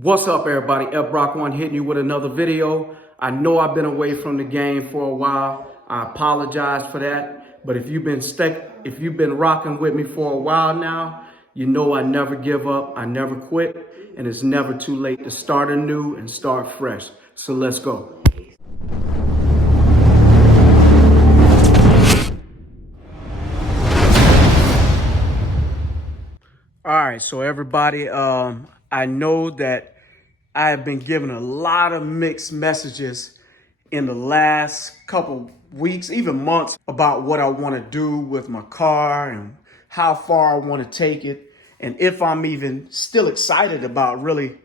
What's up, everybody? Brock1 hitting you with another video. I know I've been away from the game for a while. I apologize for that. But if you've been rocking with me for a while now, you know I never give up, I never quit, and it's never too late to start anew and start fresh. So let's go. All right, so everybody, I know that I have been given a lot of mixed messages in the last couple weeks, even months, about what I want to do with my car and how far I want to take it, and if I'm even still excited about really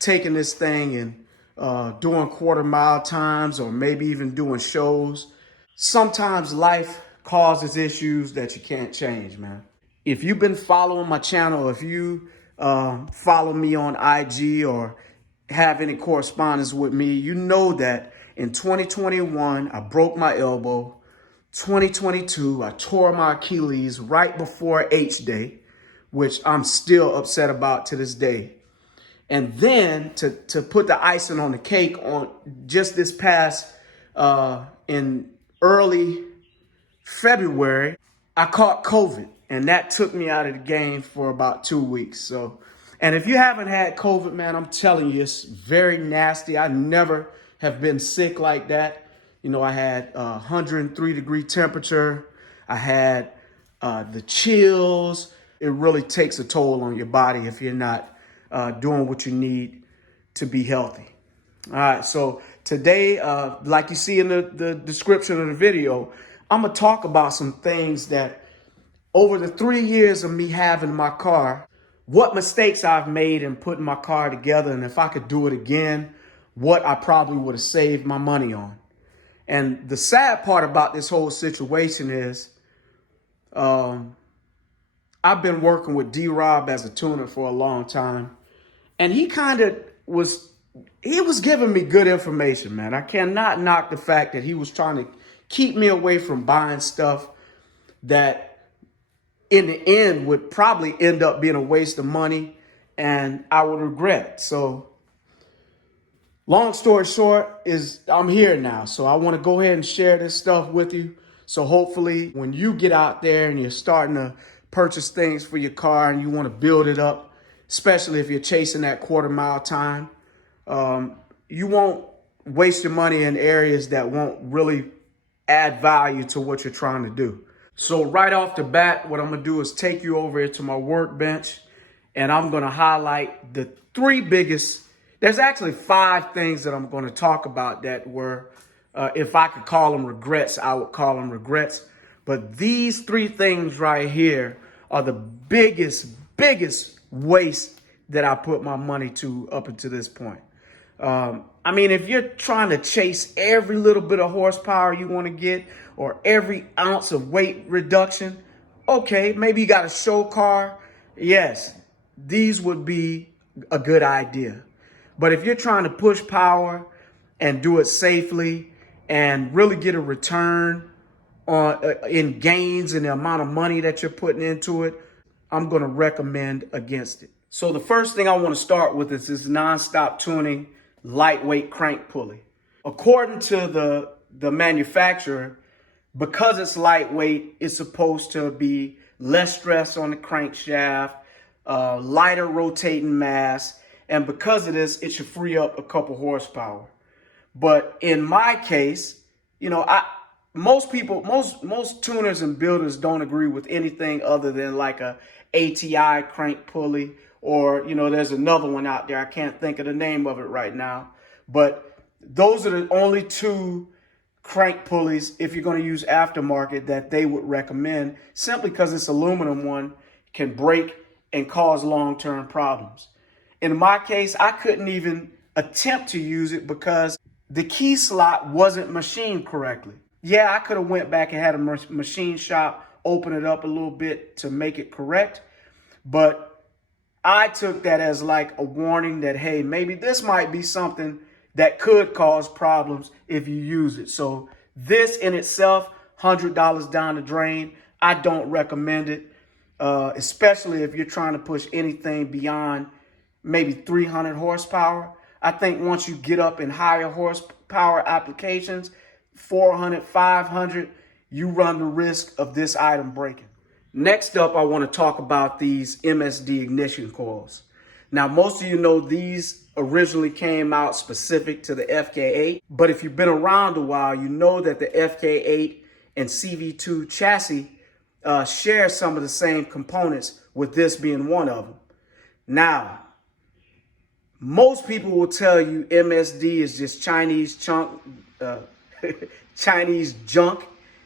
taking this thing and doing quarter-mile times or maybe even doing shows. Sometimes life causes issues that you can't change, man. If you've been following my channel, if you follow me on IG or have any correspondence with me, you know that in 2021, I broke my elbow. 2022, I tore my Achilles right before H Day, which I'm still upset about to this day. And then to put the icing on the cake, on just this past in early February, I caught COVID, and that took me out of the game for about 2 weeks. So, and if you haven't had COVID, man, I'm telling you, it's very nasty. I never have been sick like that. You know, I had 103-degree temperature. I had the chills. It really takes a toll on your body if you're not doing what you need to be healthy. All right, so today, like you see in the description of the video, I'm going to talk about some things that over the 3 years of me having my car, what mistakes I've made in putting my car together, and if I could do it again, what I probably would have saved my money on. And the sad part about this whole situation is I've been working with D-Rob as a tuner for a long time, and he was giving me good information, man. I cannot knock the fact that he was trying to keep me away from buying stuff that in the end would probably end up being a waste of money and I would regret. So long story short is I'm here now. So I want to go ahead and share this stuff with you. So hopefully when you get out there and you're starting to purchase things for your car and you want to build it up, especially if you're chasing that quarter-mile time, you won't waste your money in areas that won't really add value to what you're trying to do. So right off the bat, what I'm going to do is take you over to my workbench, and I'm going to highlight the three biggest. There's actually 5 things that I'm going to talk about that were, if I could call them regrets, I would call them regrets. But these 3 things right here are the biggest waste that I put my money to up until this point. I mean, if you're trying to chase every little bit of horsepower you want to get or every ounce of weight reduction, okay, maybe you got a show car. Yes, these would be a good idea. But if you're trying to push power and do it safely and really get a return on in gains and the amount of money that you're putting into it, I'm going to recommend against it. So the first thing I want to start with is this non-stop tuning lightweight crank pulley. According to the manufacturer, because it's lightweight, it's supposed to be less stress on the crankshaft, lighter rotating mass, and because of this, it should free up a couple horsepower. But in my case, you know, most tuners and builders don't agree with anything other than like a ATI crank pulley, or, you know, there's another one out there. I can't think of the name of it right now. But those are the only 2 crank pulleys, if you're going to use aftermarket, that they would recommend, simply because this aluminum one can break and cause long-term problems. In my case, I couldn't even attempt to use it because the key slot wasn't machined correctly. Yeah, I could have went back and had a machine shop open it up a little bit to make it correct, but I took that as like a warning that, hey, maybe this might be something that could cause problems if you use it. So this in itself, $100 down the drain. I don't recommend it, especially if you're trying to push anything beyond maybe 300 horsepower. I think once you get up in higher horsepower applications, 400, 500, you run the risk of this item breaking. Next up, I want to talk about these MSD ignition coils. Now, most of you know these originally came out specific to the FK8, but if you've been around a while, you know that the FK8 and CV2 chassis share some of the same components, with this being one of them. Now, most people will tell you MSD is just Chinese junk,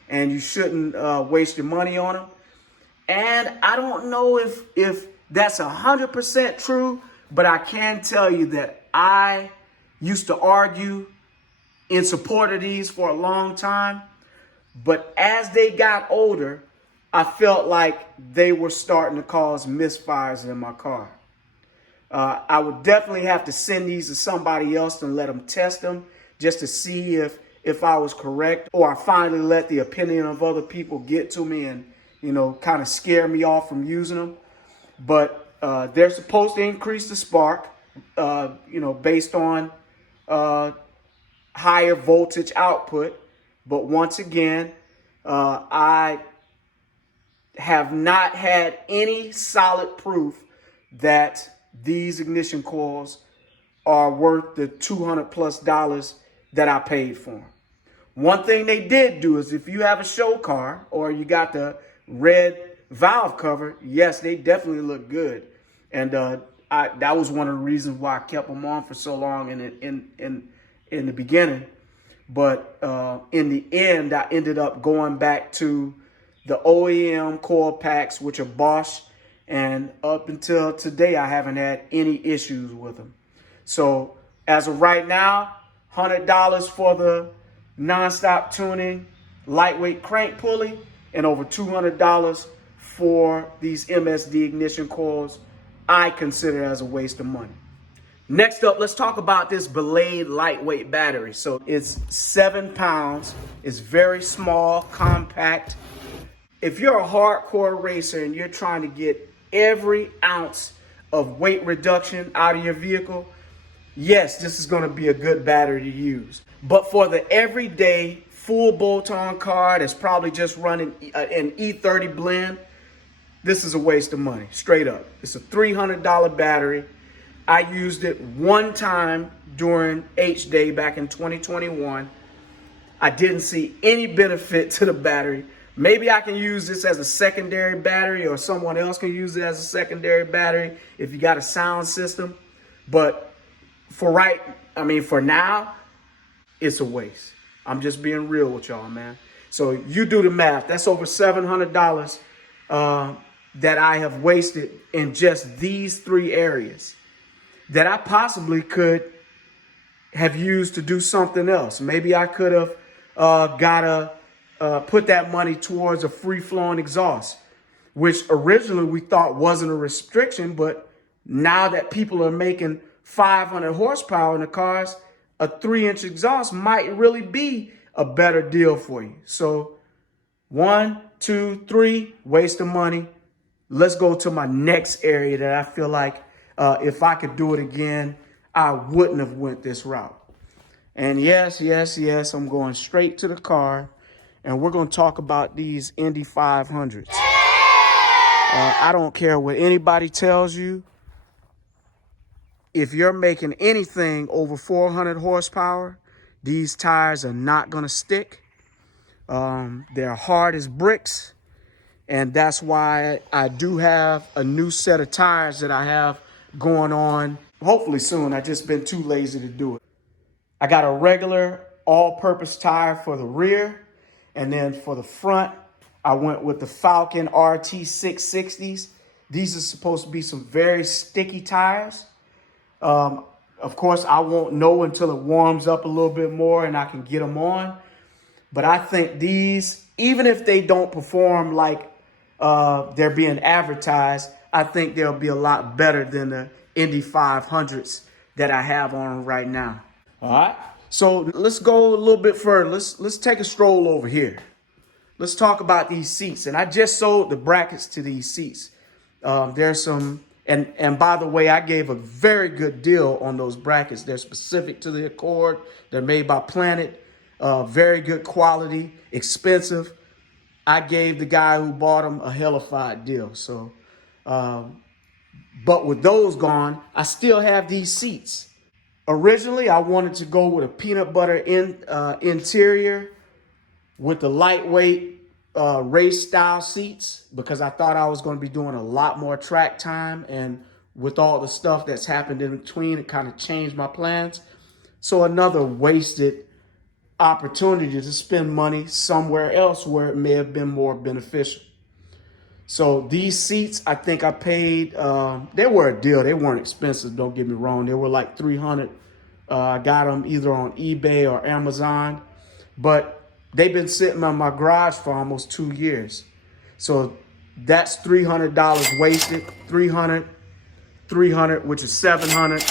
and you shouldn't waste your money on them. And I don't know if that's 100% true, but I can tell you that I used to argue in support of these for a long time. But as they got older, I felt like they were starting to cause misfires in my car. I would definitely have to send these to somebody else and let them test them just to see if I was correct, or I finally let the opinion of other people get to me and, kind of scare me off from using them. But they're supposed to increase the spark, based on higher voltage output. But once again, I have not had any solid proof that these ignition coils are worth the $200+ that I paid for them. One thing they did do is, if you have a show car or you got the red valve cover, yes, they definitely look good. And that was one of the reasons why I kept them on for so long in the beginning. But in the end, I ended up going back to the OEM coil packs, which are Bosch. And up until today, I haven't had any issues with them. So as of right now, $100 for the nonstop tuning lightweight crank pulley, and over $200 for these MSD ignition coils, I consider as a waste of money. Next up, let's talk about this Pulley lightweight battery. So it's 7 pounds. It's very small, compact. If you're a hardcore racer and you're trying to get every ounce of weight reduction out of your vehicle, yes, this is going to be a good battery to use. But for the everyday full bolt-on car that's probably just running an E30 blend, this is a waste of money, straight up. It's a $300 battery. I used it one time during H-Day back in 2021. I didn't see any benefit to the battery. Maybe I can use this as a secondary battery, or someone else can use it as a secondary battery if you got a sound system. But for now, it's a waste. I'm just being real with y'all, man. So you do the math. That's over $700 that I have wasted in just these 3 areas that I possibly could have used to do something else. Maybe I could have put that money towards a free-flowing exhaust, which originally we thought wasn't a restriction, but now that people are making 500 horsepower in the cars, a 3-inch exhaust might really be a better deal for you. So 1, 2, 3, waste of money. Let's go to my next area that I feel like if I could do it again, I wouldn't have went this route. And yes, I'm going straight to the car, and we're going to talk about these Indy 500s. I don't care what anybody tells you. If you're making anything over 400 horsepower, these tires are not going to stick. They're hard as bricks. And that's why I do have a new set of tires that I have going on. Hopefully soon. I've just been too lazy to do it. I got a regular all-purpose tire for the rear. And then for the front, I went with the Falcon RT 660s. These are supposed to be some very sticky tires. Of course, I won't know until it warms up a little bit more and I can get them on. But I think these, even if they don't perform like they're being advertised, I think they'll be a lot better than the Indy 500s that I have on right now. All right. So let's go a little bit further. Let's take a stroll over here. Let's talk about these seats. And I just sold the brackets to these seats. There's some And by the way, I gave a very good deal on those brackets. They're specific to the Accord. They're made by Planet. Very good quality, expensive. I gave the guy who bought them a hellified deal. So, but with those gone, I still have these seats. Originally, I wanted to go with a peanut butter interior with the lightweight race style seats because I thought I was going to be doing a lot more track time, and with all the stuff that's happened in between, it kind of changed my plans. So another wasted opportunity to spend money somewhere else where it may have been more beneficial. So these seats, I think I paid, they were a deal. They weren't expensive, don't get me wrong. They were like $300. I got them either on eBay or Amazon, but they've been sitting on my garage for almost 2 years. So that's $300 wasted. 300, which is 700,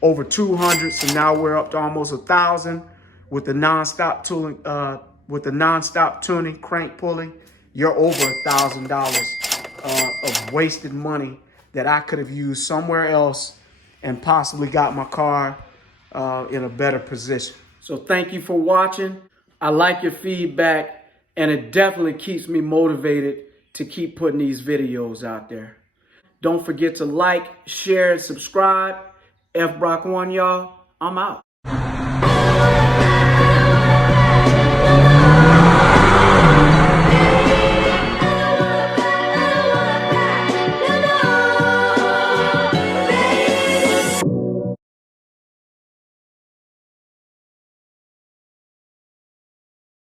over 200. So now we're up to almost 1,000 with the nonstop tuning crank pulley. You're over $1,000 of wasted money that I could have used somewhere else and possibly got my car in a better position. So thank you for watching. I like your feedback, and it definitely keeps me motivated to keep putting these videos out there. Don't forget to like, share, and subscribe. F Brock 1, y'all. I'm out.